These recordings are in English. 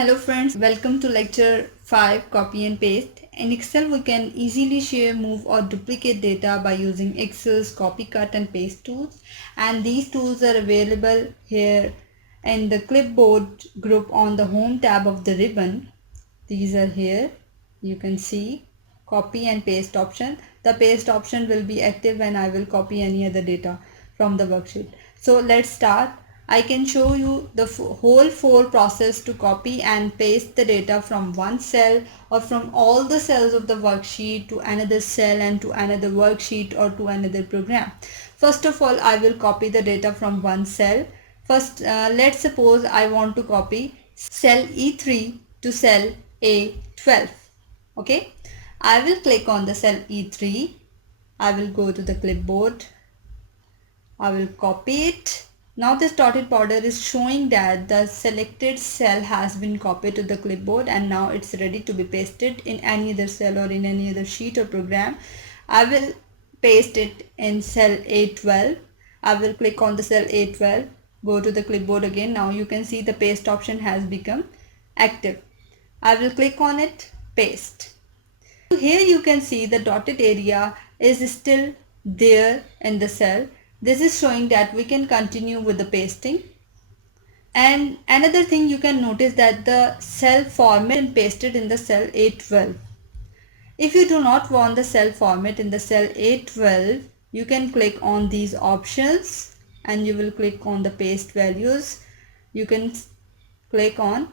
Hello friends, welcome to lecture 5 copy and paste. In Excel we can easily share, move or duplicate data by using Excel's copy, cut and paste tools, and these tools are available here in the clipboard group on the home tab of the ribbon. These are here. You can see copy and paste option. The paste option will be active when I will copy any other data from the worksheet. So let's start. I can show you the whole 4 process to copy and paste the data from one cell or from all the cells of the worksheet to another cell and to another worksheet or to another program. First of all, I will copy the data from one cell. First, let's suppose I want to copy cell E3 to cell A12. Okay, I will click on the cell E3. I will go to the clipboard. I will copy it. Now this dotted border is showing that the selected cell has been copied to the clipboard and now it's ready to be pasted in any other cell or in any other sheet or program. I will paste it in cell A12. I will click on the cell A12, go to the clipboard again. Now you can see the paste option has become active. I will click on it, paste. Here you can see the dotted area is still there in the cell. This is showing that we can continue with the pasting. And another thing you can notice that the cell format and pasted in the cell A12. If you do not want the cell format in the cell A12, you can click on these options and you will click on the paste values. You can click on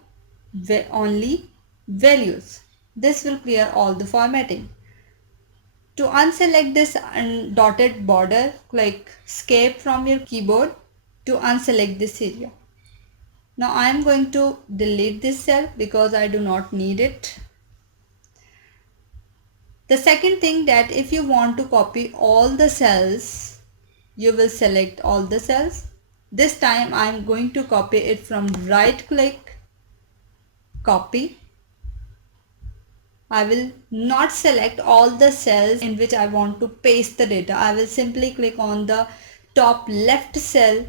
only values. This will clear all the formatting. To unselect this dotted border, click escape from your keyboard to unselect this area. Now I am going to delete this cell because I do not need it. The second thing, that if you want to copy all the cells, you will select all the cells. This time I am going to copy it from right click, copy. I will not select all the cells in which I want to paste the data. I will simply click on the top left cell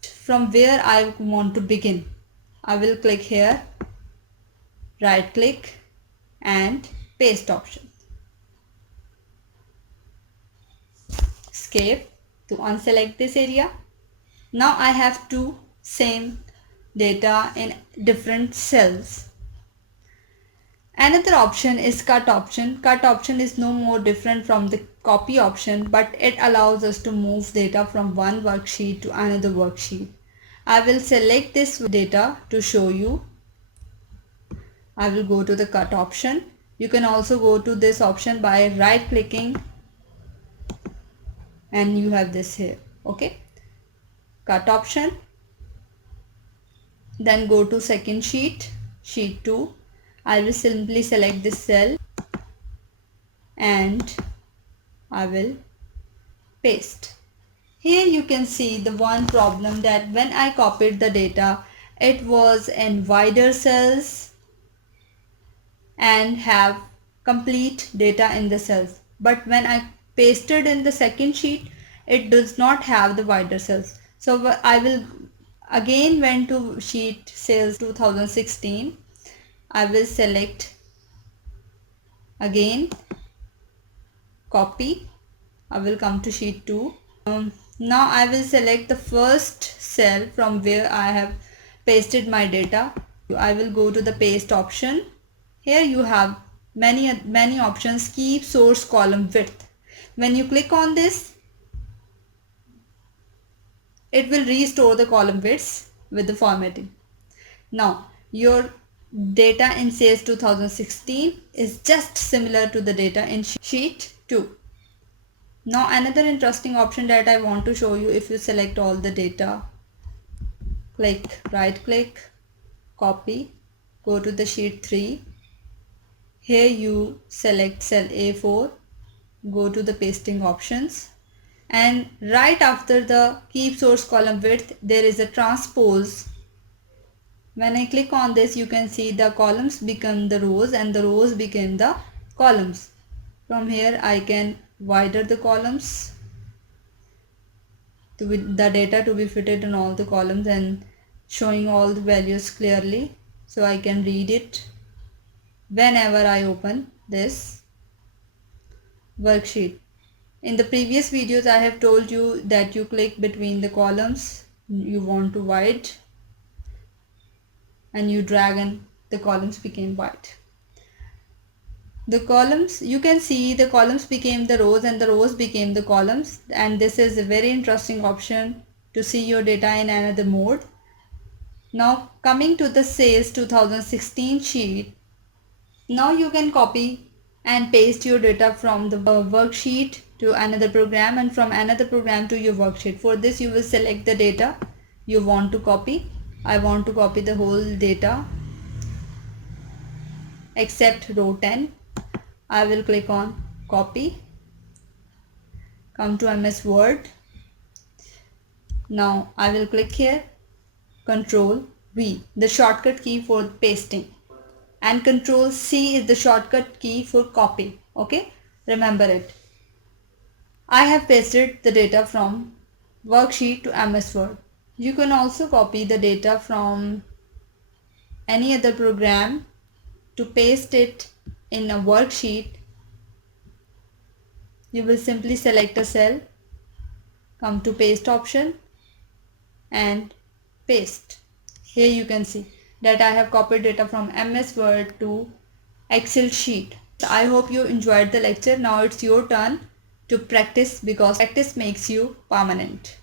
from where I want to begin. I will click here, right click and paste option. Escape to unselect this area. Now I have two same data in different cells. Another option is cut option. Cut option is no more different from the copy option, but it allows us to move data from one worksheet to another worksheet. I will select this data to show you. I will go to the cut option. You can also go to this option by right clicking and you have this here. Okay, cut option. Then go to second sheet, sheet 2. I will simply select this cell and I will paste. Here you can see the one problem, that when I copied the data, it was in wider cells and have complete data in the cells. But when I pasted in the second sheet, it does not have the wider cells. So I will again went to sheet sales 2016. I will select again, copy. I will come to sheet 2. Now I will select the first cell from where I have pasted my data. I will go to the paste option. Here you have many options. Keep source column width. When you click on this, it will restore the column widths with the formatting. Now your data in sales 2016 is just similar to the data in sheet 2. Now another interesting option that I want to show you, if you select all the data, click right click, copy, go to the sheet 3. Here you select cell A4, go to the pasting options, and right after the keep source column width there is a transpose. When I click on this, you can see the columns become the rows and the rows become the columns. From here I can widen the columns the data to be fitted in all the columns and showing all the values clearly. so I can read it whenever I open this worksheet. In the previous videos I have told you that you click between the columns you want to white and you drag and the columns became white. The columns, you can see the columns became the rows and the rows became the columns, and this is a very interesting option to see your data in another mode. Now coming to the sales 2016 sheet, now you can copy and paste your data from the worksheet to another program and from another program to your worksheet. For this you will select the data you want to copy. I want to copy the whole data except row 10. I will click on copy, come to MS Word. Now I will click here, Control V, the shortcut key for pasting, and Control C is the shortcut key for copy. Okay, remember it. I have pasted the data from worksheet to MS Word. You can also copy the data from any other program to paste it in a worksheet. You will simply select a cell, come to paste option and paste. Here you can see that I have copied data from MS Word to Excel sheet. I hope you enjoyed the lecture. Now it's your turn to practice because practice makes you permanent.